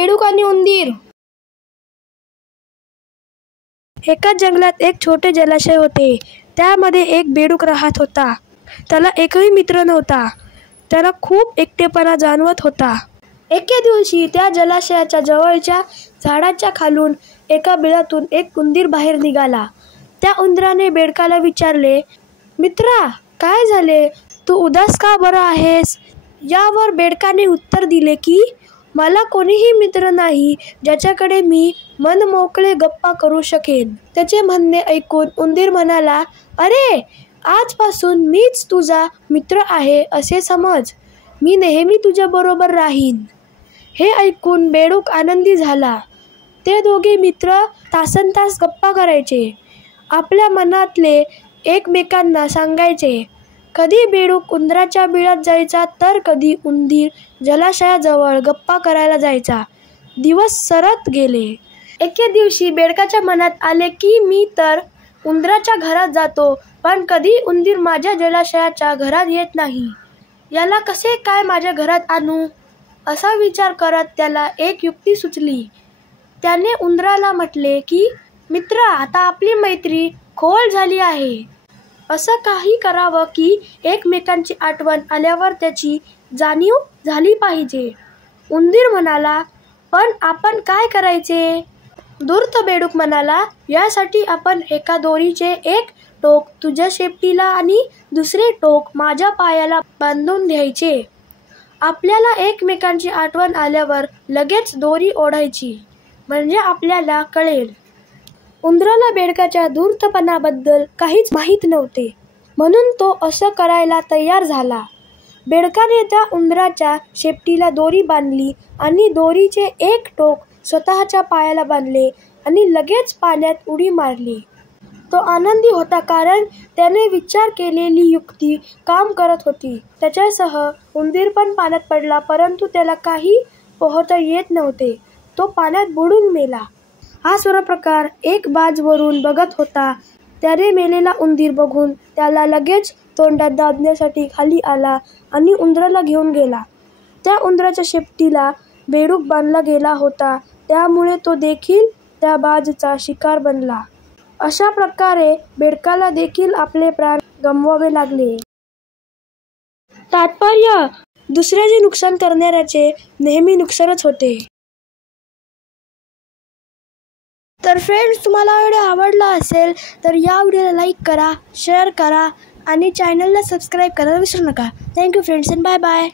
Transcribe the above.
बेडूक आणि उंदीर. एका जंगलात एक छोटे जलाशय होते. त्यामध्ये एक बेडूक राहत होता. त्याला एकही मित्र नव्हता. त्याला खूप एकटेपणा जाणवत होता. एके दिवशी त्या जलाशयाच्या जवळच्या झाडाच्या खालून एका बिळातून एक उंदीर बाहेर निघाला. त्या उंदराने बेडकाला विचारले, मित्रा, काय झाले? तू उदास का बरं आहेस? यावर बेडकाने उत्तर दिले की मला कोणीही मित्र नाही ज्याच्याकडे मी मनमोकळे गप्पा करू शकेन. त्याचे म्हणणे ऐकून उंदीर म्हणाला, अरे, आजपासून मीच तुझा मित्र आहे असे समज. मी नेहमी तुझ्याबरोबर राहीन. हे ऐकून बेडूक आनंदी झाला. ते दोघे मित्र तासनतास गप्पा करायचे. आपल्या मनातले एकमेकांना सांगायचे. कधी बेडूक उंदराच्या बिळात जायचा तर कधी उंदीर जलाशयाजवळ गप्पा करायला जायचा. दिवस सरत गेले. एके दिवशी बेडकाच्या मनात आले की मी तर उंदराच्या घरात जातो, पण कधी उंदीर माझ्या जलाशयाच्या घरात येत नाही. याला कसे काय माझ्या घरात आणू? असा विचार करत त्याला एक युक्ती सुचली. त्याने उंदराला म्हटले की मित्रा, आता आपली मैत्री खोल झाली आहे. असं काही करावं की एकमेकांची आठवण आल्यावर त्याची जाणीव झाली पाहिजे. उंदीर म्हणाला, पण आपण काय करायचे? धूर्त बेडूक म्हणाला, यासाठी आपण एका दोरीचे एक टोक तुझ्या शेपटीला आणि दुसरे टोक माझ्या पायाला बांधून द्यायचे. आपल्याला एकमेकांची आठवण आल्यावर लगेच दोरी ओढायची, म्हणजे आपल्याला कळेल. उंदराला बेडकाच्या धूर्तपणाबद्दल काहीच माहीत नव्हते, म्हणून तो असं करायला तयार झाला. बेडकाने त्या उंदराच्या शेपटीला दोरी बांधली आणि दोरीचे एक टोक स्वतःच्या पायाला बांधले आणि लगेच पाण्यात उडी मारली. तो आनंदी होता कारण त्याने विचार केलेली युक्ती काम करत होती. त्याच्यासह उंदीर पण पाण्यात पडला, परंतु त्याला काही पोहता येत नव्हते. तो पाण्यात बुडून मेला. हा सर्व प्रकार एक बाज वरून बघत होता. त्याने मेलेला उंदीर बघून त्याला लगेच तोंडात दाबण्यासाठी खाली आला आणि उंदराला घेऊन गेला. त्या उंदराच्या शेपटीला बेडूक बांधला गेला होता, त्यामुळे तो देखील त्या बाजचा शिकार बनला. अशा प्रकारे बेडकाला देखील आपले प्राण गमवावे लागले. तात्पर्य: दुसऱ्याचे नुकसान करणाऱ्याचे नेहमी नुकसानच होते. तर फ्रेंड्स, तुम्हाला व्हिडिओ आवडला असेल तर या व्हिडिओला लाईक करा, शेअर करा आणि चॅनलला सबस्क्राईब करायला विसरू नका. Thank you friends and bye bye.